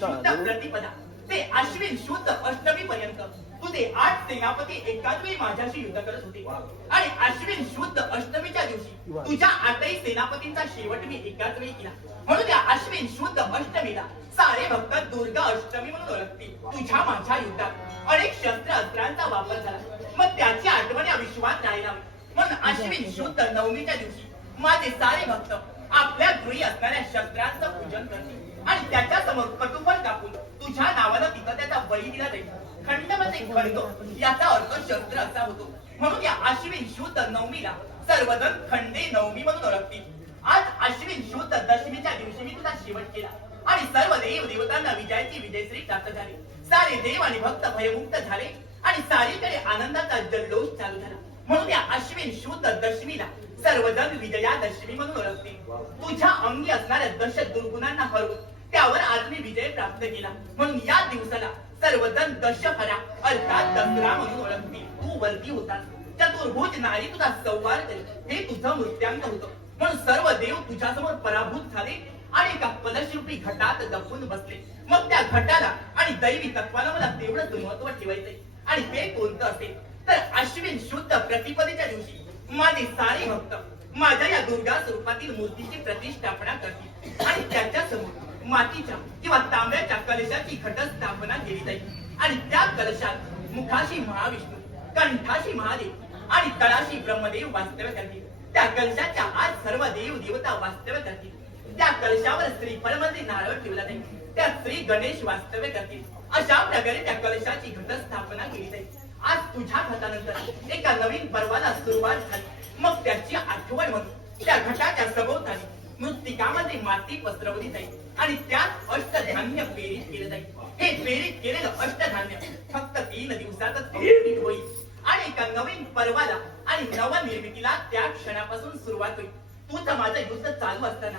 शुद्ध प्रतिपदा ते अश्विन शुद्ध अष्टमी पर्यंत तुझे 8 सेनापती एकाच वेळी माझ्याशी युद्ध करत होते आणि अश्विन शुद्ध अष्टमीच्या दिवशी तुझ्या 8ही सेनापतींचा शेवट मी एकाच वेळी केला. म्हणून या अश्विन शुद्ध अष्टमीला सारे भक्त दुर्गा अष्टमी म्हणून ओळखतील. तुझ्या माझ्या युद्धात अनेक शस्त्र अस्त्रांचा वापर झाला, मग त्याची आठवण या विश्वात राहायला म्हणून अश्विन शुद्ध नवमीच्या दिवशी माझे सारे भक्त आपल्या गृही असणाऱ्या शस्त्रांचं पूजन करतील आणि त्याच्या समोर कटुफल कापून तुझ्या नावानं तिथं त्याचा बळी दिला जाईल. खंड म्हणजे खंड याचा अर्थ शस्त्र असा होतो. म्हणून या अश्विन शुद्ध नवमीला सर्वजण खंडे नवमी म्हणून ओळखतील. आज अश्विन शुद्ध दशमीच्या दिवशी मी तुझा शेवट केला आणि सर्व देव देवतांना विजयाची विजयश्री प्राप्त झाली. सारे देव आणि भक्त भयमुक्त झाले आणि सारीकडे आनंदाचा जल्लोष चालू झाला. म्हणून या अश्विन शुद्ध दशमीला सर्वजण विजयादशमी म्हणून ओळखतील. तुझ्या अंगी असणाऱ्या दश दुर्गुणांना हरवून त्यावर आज मी विजय प्राप्त केला. म्हणून या दिवसाला सर्वजण दशहरा अर्थात दसरा म्हणून ओळखतील. तू वरती होतास, चतुर्भुज नारी तुझा संवार करेल, हे तुझं मृत्यांक होतं. म्हणून सर्व देव तुझ्यासमोर पराभूत झाले आणि एका कलशरूपी घटात दबून बसले. मग त्या घटाला आणि दैवी तत्वाला मला तेवढंच महत्व ठेवायचंय आणि ते कोणतं असेल तर अश्विन शुद्ध प्रतिपदेच्या दिवशी माझे सारे भक्त माझ्या या दुर्गा स्वरूपातील मूर्तीची प्रतिष्ठापना करतील आणि त्याच्या समोर मातीच्या किंवा तांब्याच्या कलशाची घटस्थापना केली जाईल आणि त्या कलशात मुखाशी महाविष्णू, कंठाशी महादेव आणि तळाशी ब्रह्मदेव वास्तव्य करतील. त्या कलशाच्या आज सर्व देव देवता वास्तव्य करतील. त्या कलशावर श्रीफळ मध्ये नारळ ठेवला जाईल, त्यात श्री गणेश वास्तव्य करतील. अशा प्रकारे त्या कलशाची घटस्थापना केली जाईल. आज तुझ्या घटानंतर एका नवीन पर्वाला सुरुवात झाली. मग त्याची आठवण म्हणून त्या घटाच्या सभोवताली मृत्तिकामध्ये माती पसरवली जाईल आणि त्यात अष्टधान्य पेरित केलं जाईल. हे पेरित केलेलं अष्टधान्य फक्त 3 दिवसातच अंकुरित होईल आणि एका नवीन पर्वाला आणि नवनिर्मितीला त्या क्षणापासून सुरुवात होईल. तुझं माझं युद्ध चालू असताना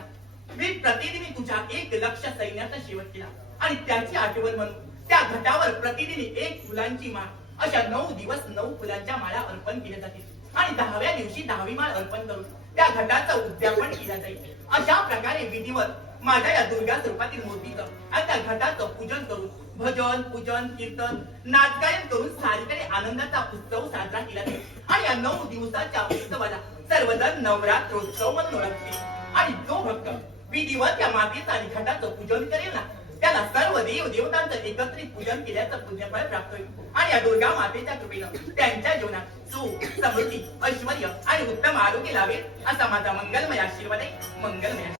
मी प्रतिदिनी तुझ्या 1 लक्ष सैन्याचा शेवट केला आणि त्याची आठवण म्हणून त्या घटावर प्रतिदिनी 1 फुलांची माळ अशा 9 दिवस 9 फुलांच्या माळा अर्पण केल्या जातील आणि 10व्या दिवशी 10वी माळ अर्पण करून त्या घटाचं उद्यापन केलं जाईल. अशा प्रकारे विधिवत माझ्या या दुर्गा स्वरूपातील मूर्तीचं आणि त्या घटाचं पूजन करून भजन पूजन कीर्तन नाचगायन करून सारीकडे आनंदाचा उत्सव साजरा केला जाईल आणि या 9 दिवसाच्या उत्सवाला सर्वजण नवरात्रोत्सव म्हणून ओळखतील. आणि जो भक्त विधिवत या मातेचं आणि घटाचं पूजन करेल ना त्याला सर्व देव देवतांचं एकत्रित पूजन केल्याचं पुण्यफळ प्राप्त होईल आणि या दुर्गा मातेच्या कृपेनं त्यांच्या जीवनात सुख समृद्धी ऐश्वर्य आणि उत्तम आरोग्य लाभेल असा माझा मंगलमय आशीर्वाद आहे. मंगलमय.